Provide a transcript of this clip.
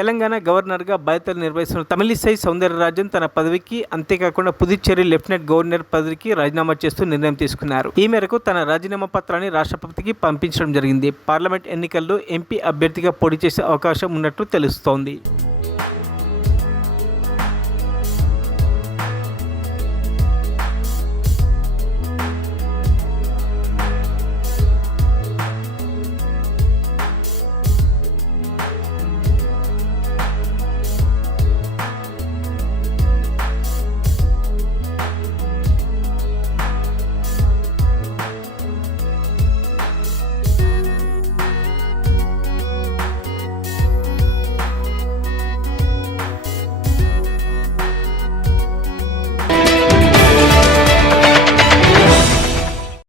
తెలంగాణ గవర్నర్గా బాధ్యతలు నిర్వహిస్తున్న తమిళిసై సౌందరరాజన్ తన పదవికి అంతేకాకుండా పుదుచ్చేరి లెఫ్టినెంట్ గవర్నర్ పదవికి రాజీనామా చేస్తూ నిర్ణయం తీసుకున్నారు. ఈ మేరకు తన రాజీనామా పత్రాన్ని రాష్ట్రపతికి పంపించడం జరిగింది. పార్లమెంట్ ఎన్నికల్లో ఎంపీ అభ్యర్థిగా పోటీ చేసే అవకాశం ఉన్నట్లు తెలుస్తోంది.